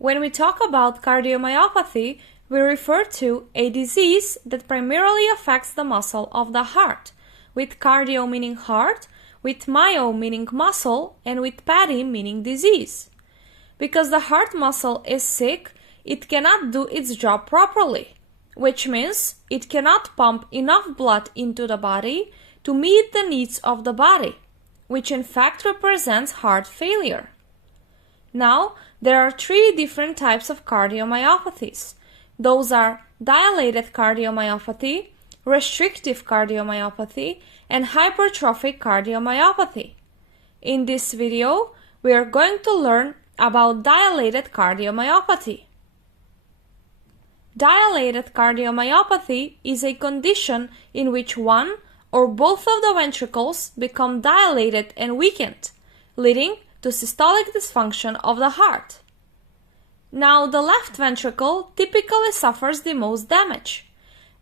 When we talk about cardiomyopathy, we refer to a disease that primarily affects the muscle of the heart, with cardio meaning heart, with myo meaning muscle, and with pathy meaning disease. Because the heart muscle is sick, it cannot do its job properly, which means it cannot pump enough blood into the body to meet the needs of the body, which in fact represents heart failure. Now, there are three different types of cardiomyopathies. Those are dilated cardiomyopathy, restrictive cardiomyopathy, and hypertrophic cardiomyopathy. In this video, we are going to learn about dilated cardiomyopathy. Dilated cardiomyopathy is a condition in which one or both of the ventricles become dilated and weakened, leading to systolic dysfunction of the heart. Now, the left ventricle typically suffers the most damage,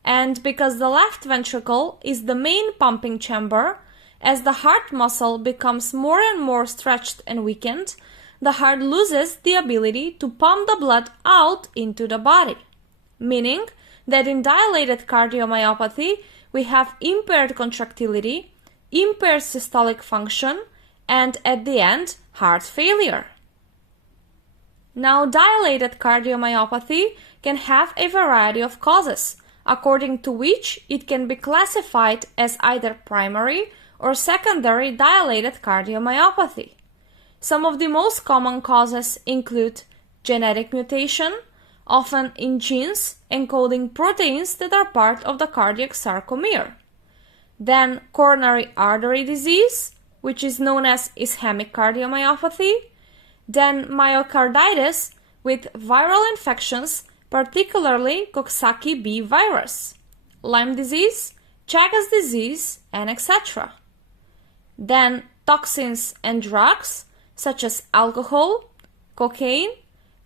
and because the left ventricle is the main pumping chamber, as the heart muscle becomes more and more stretched and weakened, the heart loses the ability to pump the blood out into the body, meaning that in dilated cardiomyopathy, we have impaired contractility, impaired systolic function, and at the end, heart failure. Now, dilated cardiomyopathy can have a variety of causes, according to which it can be classified as either primary or secondary dilated cardiomyopathy. Some of the most common causes include genetic mutation, often in genes encoding proteins that are part of the cardiac sarcomere. Then coronary artery disease, which is known as ischemic cardiomyopathy. Then myocarditis with viral infections, particularly Coxsackie B virus, Lyme disease, Chagas disease, and etc. Then toxins and drugs such as alcohol, cocaine,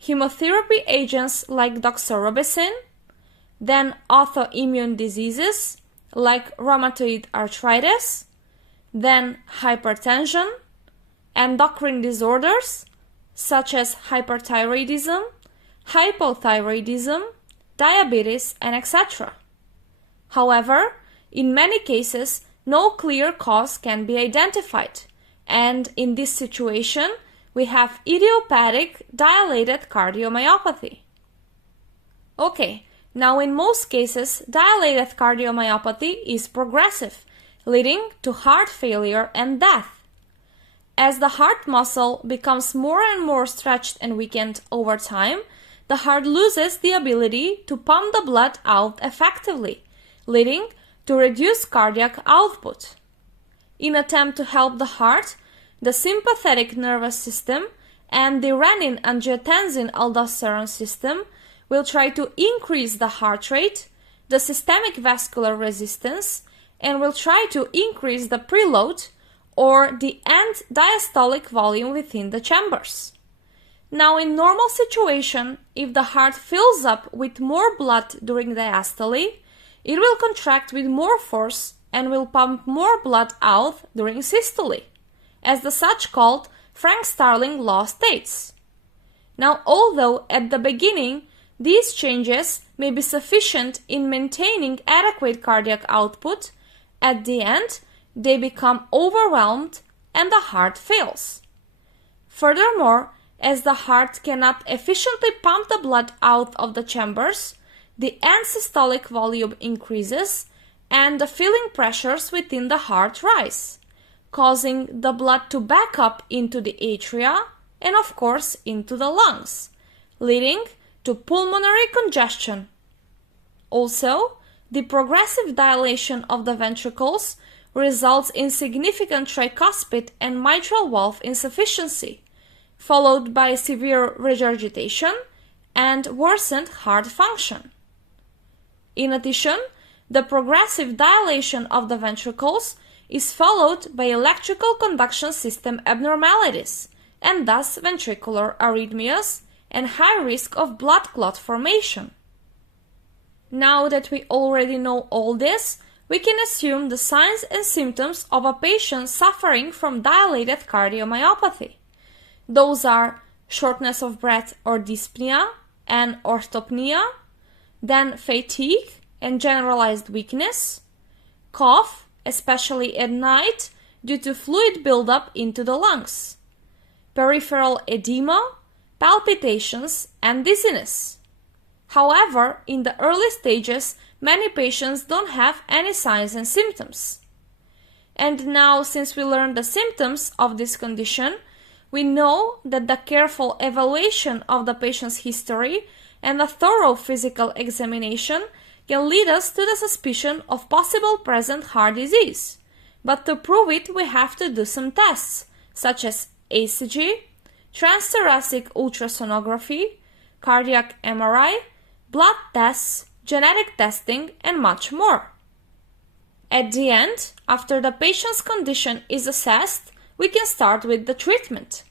chemotherapy agents like doxorubicin, then autoimmune diseases like rheumatoid arthritis, then hypertension, endocrine disorders such as hyperthyroidism, hypothyroidism, diabetes, and etc. However, in many cases, no clear cause can be identified, and in this situation, we have idiopathic dilated cardiomyopathy. Okay, now in most cases, dilated cardiomyopathy is progressive, leading to heart failure and death. As the heart muscle becomes more and more stretched and weakened over time, the heart loses the ability to pump the blood out effectively, leading to reduced cardiac output. In an attempt to help the heart, the sympathetic nervous system and the renin-angiotensin-aldosterone system will try to increase the heart rate, the systemic vascular resistance, and will try to increase the preload or the end diastolic volume within the chambers. Now, in normal situation, if the heart fills up with more blood during diastole, it will contract with more force and will pump more blood out during systole, as the such-called Frank-Starling law states. Now, although at the beginning these changes may be sufficient in maintaining adequate cardiac output, at the end they become overwhelmed and the heart fails. Furthermore, as the heart cannot efficiently pump the blood out of the chambers, the end systolic volume increases and the filling pressures within the heart rise, causing the blood to back up into the atria and of course into the lungs, leading to pulmonary congestion. Also, the progressive dilation of the ventricles results in significant tricuspid and mitral valve insufficiency, followed by severe regurgitation and worsened heart function. In addition, the progressive dilation of the ventricles is followed by electrical conduction system abnormalities, and thus ventricular arrhythmias and high risk of blood clot formation. Now that we already know all this, we can assume the signs and symptoms of a patient suffering from dilated cardiomyopathy. Those are shortness of breath or dyspnea and orthopnea, then fatigue and generalized weakness, cough, especially at night due to fluid buildup into the lungs, peripheral edema, palpitations, and dizziness. However, in the early stages, many patients don't have any signs and symptoms. And now, since we learned the symptoms of this condition, we know that the careful evaluation of the patient's history and a thorough physical examination can lead us to the suspicion of possible present heart disease. But to prove it, we have to do some tests, such as ECG, transthoracic ultrasonography, cardiac MRI, blood tests, genetic testing, and much more. At the end, after the patient's condition is assessed, we can start with the treatment.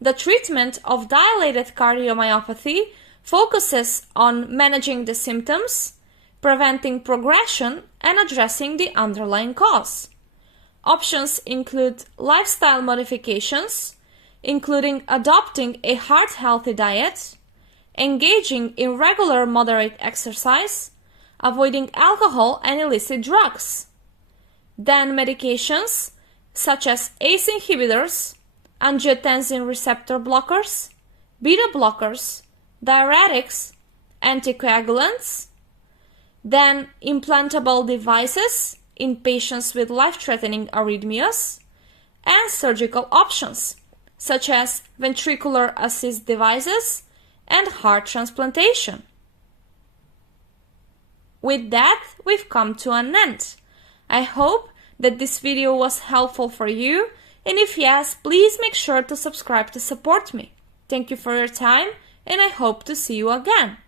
The treatment of dilated cardiomyopathy focuses on managing the symptoms, preventing progression, and addressing the underlying cause. Options include lifestyle modifications, including adopting a heart-healthy diet, engaging in regular moderate exercise, avoiding alcohol and illicit drugs. Then medications such as ACE inhibitors, angiotensin receptor blockers, beta blockers, diuretics, anticoagulants. Then implantable devices in patients with life-threatening arrhythmias, and surgical options such as ventricular assist devices and heart transplantation. With that, we've come to an end. I hope that this video was helpful for you, and if yes, please make sure to subscribe to support me. Thank you for your time, and I hope to see you again.